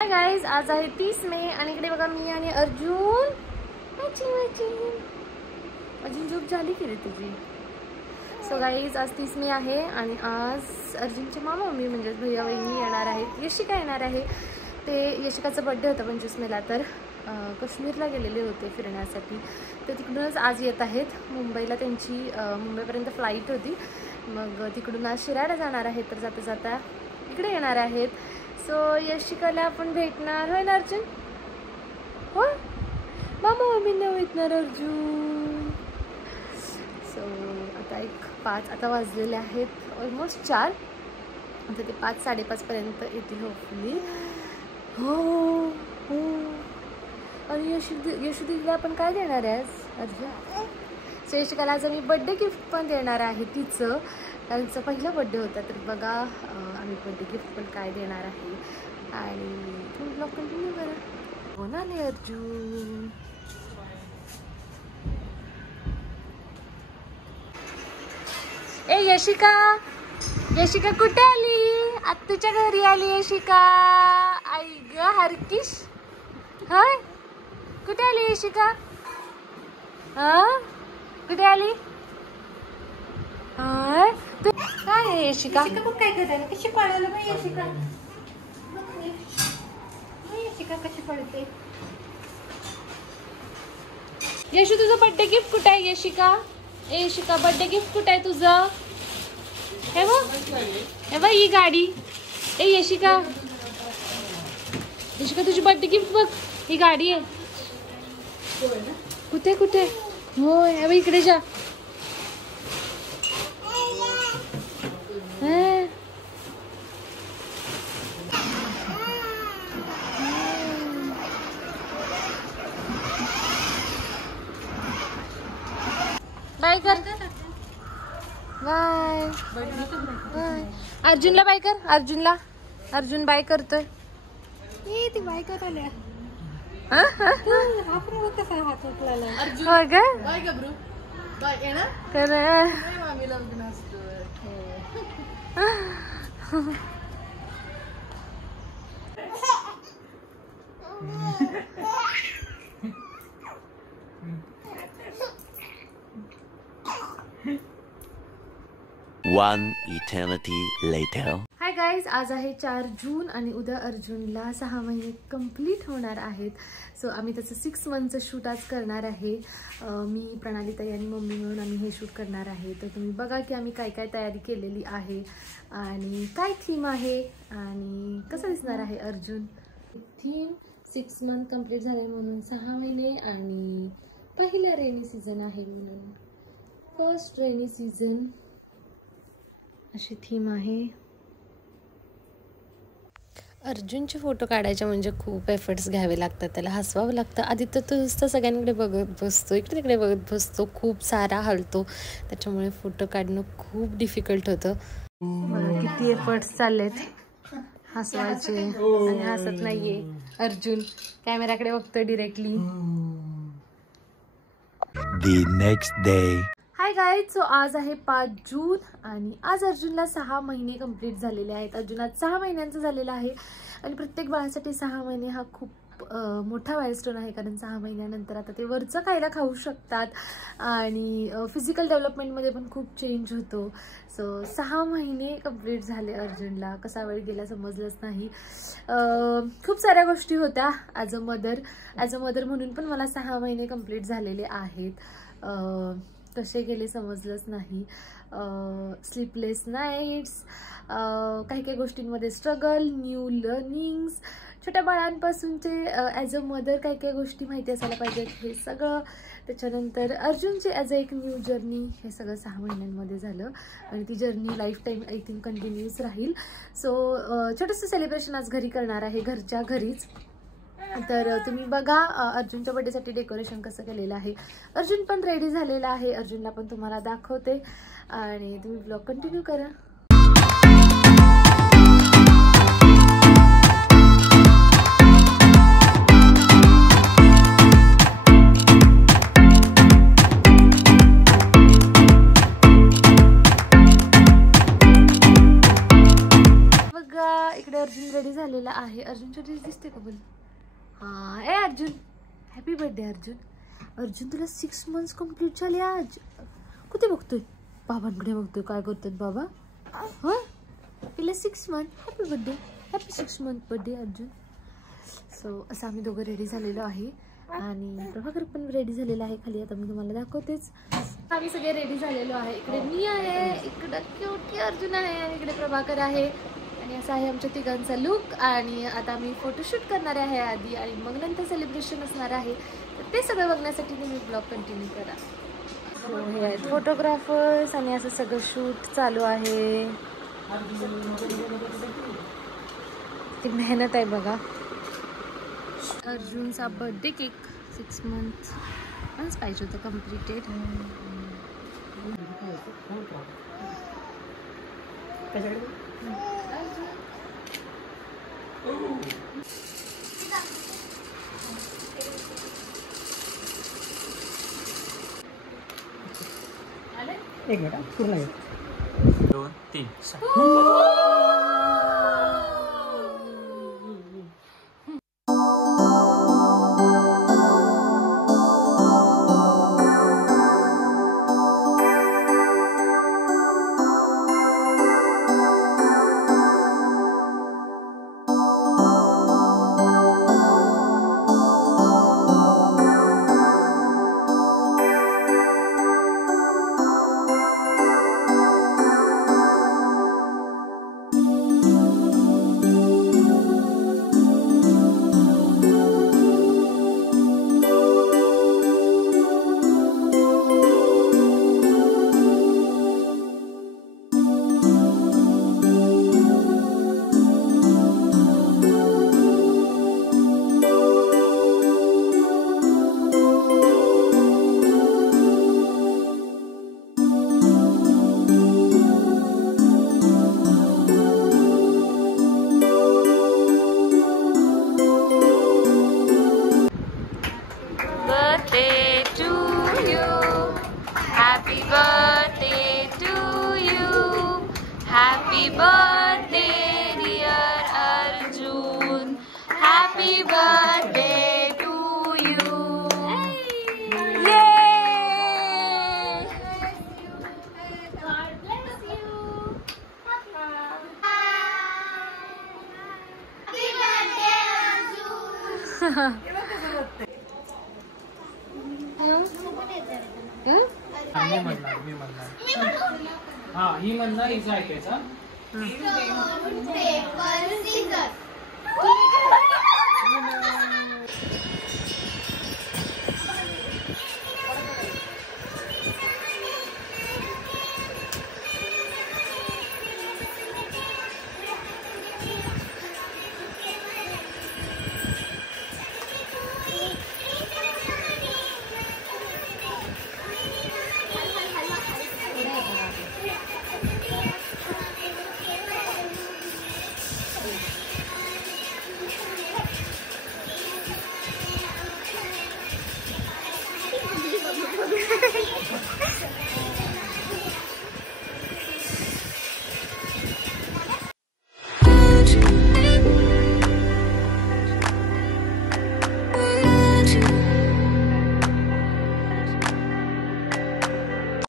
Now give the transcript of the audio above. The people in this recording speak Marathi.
हाय गाइज, आज आहे 30 मे आणि इकडे बघा मी आणि अर्जुन. अजून झोप झाली की रे तुझी? सो गाइज आज 30 मे आहे आणि आज अर्जुनचे मामा मम्मी म्हणजे भैया वहिनी येणार आहेत. यशिका येणार आहे. ते यशिकाचा बर्थडे होता 25 मेला, तर काश्मीरला गेलेले होते फिरण्यासाठी. तर तिकडूनच आज येत आहेत मुंबईला. त्यांची मुंबईपर्यंत फ्लाईट होती. मग तिकडून आज शिराळा जाणार आहेत. तर जाता जाता इकडे येणार आहेत. सो यशिकाला आपण भेटणार. होय ना अर्जुन? हो, मामा मम्मींना भेटणार अर्जुन. सो आता 5 आता वाजलेले आहेत, ऑलमोस्ट 4. आता ते 5 साडेपाच पर्यंत येतील होपफुली. हो हो. आणि यशुदीला आपण काय देणार आहे आज अर्जुन? सो यशिकाला आज आम्ही बड्डे गिफ्ट पण देणार आहे तिचं. त्यांचा पहिला बड्डे होता. तर बघा आम्ही बड्डे गिफ्ट पण काय देणार आहे. आणि तुम्ही ब्लॉग कंटिन्यू करा. कोण आले अर्जुन? ए यशिका, यशिका कुठे आली? आत्तूच्या घरी आली यशिका. आई ग हरकिश. हाय, कुठे आली यशिका? कुठे आली? काय आहे यशिका? काय करायला? कशी पळायला बाई यशिका? यशिका कशी पळते? यशू तुझं बर्थडे गिफ्ट कुठे आहे यशिका? ए यशिका, बर्थडे गिफ्ट कुठे आहे तुझं? हे बघ ही गाडी. ए यशिका, यशिका तुझी बर्थडे गिफ्ट बघ, ही गाडी आहे. कुठे कुठे? हो हे बघ, इकडे जा. बाय कर. Bye bye. अर्जुनला बाय कर. अर्जुनला. अर्जुन बाय करतोय. ती बाय करायला. कसा हात उचलायला? हो ग बाय गब्रू. बाय येणार? कर. मामीला नसतो. One eternity later. Hi guys, आज आहे 4 जून आणि उद्या अर्जुनला 6 महिने कंप्लीट होणार आहेत. सो आम्ही त्याचं 6 मंथचं शूट आज करणार आहे. मी, प्रणालीताई आणि मम्मी मिळून आम्ही हे शूट करणार आहे. तर तुम्ही बघा की आम्ही काय काय तयारी केलेली आहे आणि काय थीम आहे आणि कसं दिसणार आहे अर्जुन. थीम 6 मंथ कंप्लीट झाले म्हणून 6 महिने आणि पहिला रेनी सीझन आहे म्हणून फर्स्ट रेनी सीझन अशी थीम आहे. अर्जुनचे फोटो काढायचे म्हणजे खूप एफर्ट्स घ्यावे लागतात. त्याला हसवावं लागतं. आधी तर तो नुसतं सगळ्यांकडे बघत बसतो, इकडे तिकडे बघत बसतो, खूप सारा हलतो. त्याच्यामुळे फोटो काढणं खूप डिफिकल्ट होतं. बघा किती एफर्ट्स चाललेत हसवायचे आणि हसत नाहीये अर्जुन. कॅमेराकडे बघतोय directly. The next day. Hi guys, so आज आहे 5 जून आणि आज अर्जुनला 6 महिने कंप्लीट झालेले आहेत. अर्जुन आज 6 महिन्यांचा झालेला आहे आणि प्रत्येक बाळासाठी 6 महिने हा खूप मोठा माइलस्टोन आहे. कारण 6 महिन्यानंतर आता ते वरचं खायला खाऊ शकतात आणि फिजिकल डेव्हलपमेंटमध्ये पण खूप चेंज होतो. सो 6 महिने कंप्लीट झाले अर्जुनला. कसा वेळ गेला समजलंच नाही. खूप साऱ्या गोष्टी होत्या. ॲज अ मदर म्हणून पण मला 6 महिने कंप्लीट झालेले आहेत. कसे गेले समजलंच नाही. स्लीपलेस नाईट्स, काही काही गोष्टींमध्ये स्ट्रगल, न्यू लर्निंग्स, छोट्या बाळांपासूनचे ॲज अ मदर काही काही गोष्टी माहिती असायला पाहिजेत हे सगळं. त्याच्यानंतर अर्जुनचे ॲज अ एक न्यू जर्नी, हे सगळं 6 महिन्यांमध्ये झालं आणि ती journey life time I think continuous राहील. सो छोटंसं सेलिब्रेशन आज घरी करणार आहे, घरच्या घरीच. तर तुम्ही बघा अर्जुनच्या बर्थडेसाठी डेकोरेशन कसं केलेलं आहे. अर्जुन पण रेडी झालेला आहे. अर्जुनला पण तुम्हाला दाखवते आणि तुम्ही ब्लॉग कंटिन्यू करा. बघा इकडे अर्जुन रेडी झालेला आहे. अर्जुनच्या तुमचा ड्रेस दिसते का बोल? हा ए अर्जुन, हॅपी बर्थडे अर्जुन. अर्जुन तुला 6 months कंप्लीट झाले आज. कुठे बघतोय? बाबांकडे बघतोय. काय करतात बाबा? हा तिला 6 months. Happy birthday, happy 6 month birthday Arjun. So असं आम्ही दोघं रेडी झालेलो आहे आणि प्रभाकर पण रेडी झालेला आहे खाली. आता मी तुम्हाला दाखवतेच. आम्ही सगळे रेडी झालेलो आहे. इकडे मी आहे, इकडे क्यूटी अर्जुन आहे आणि इकडे प्रभाकर आहे. आणि असं आहे आमच्या तिघांचा लुक. आणि आता आम्ही फोटोशूट करणार आहे आधी आणि मग नंतर सेलिब्रेशन असणार आहे. तर ते सगळं बघण्यासाठी तुम्ही ब्लॉग कंटिन्यू करा. हे आहेत फोटोग्राफर्स आणि असं सगळं शूट चालू आहे. ती मेहनत आहे बघा. अर्जुनचा बर्थडे केक 6 months पाहिजे होतं कम्प्लिटेड. एक मिनिट पूर्ण 2 3 Happy birthday dear Arjun. Happy birthday to you. Yay! God bless you. Happy birthday Arjun. हा ही म्हणणार हिचं ऐकायचं. Paper, Caesar.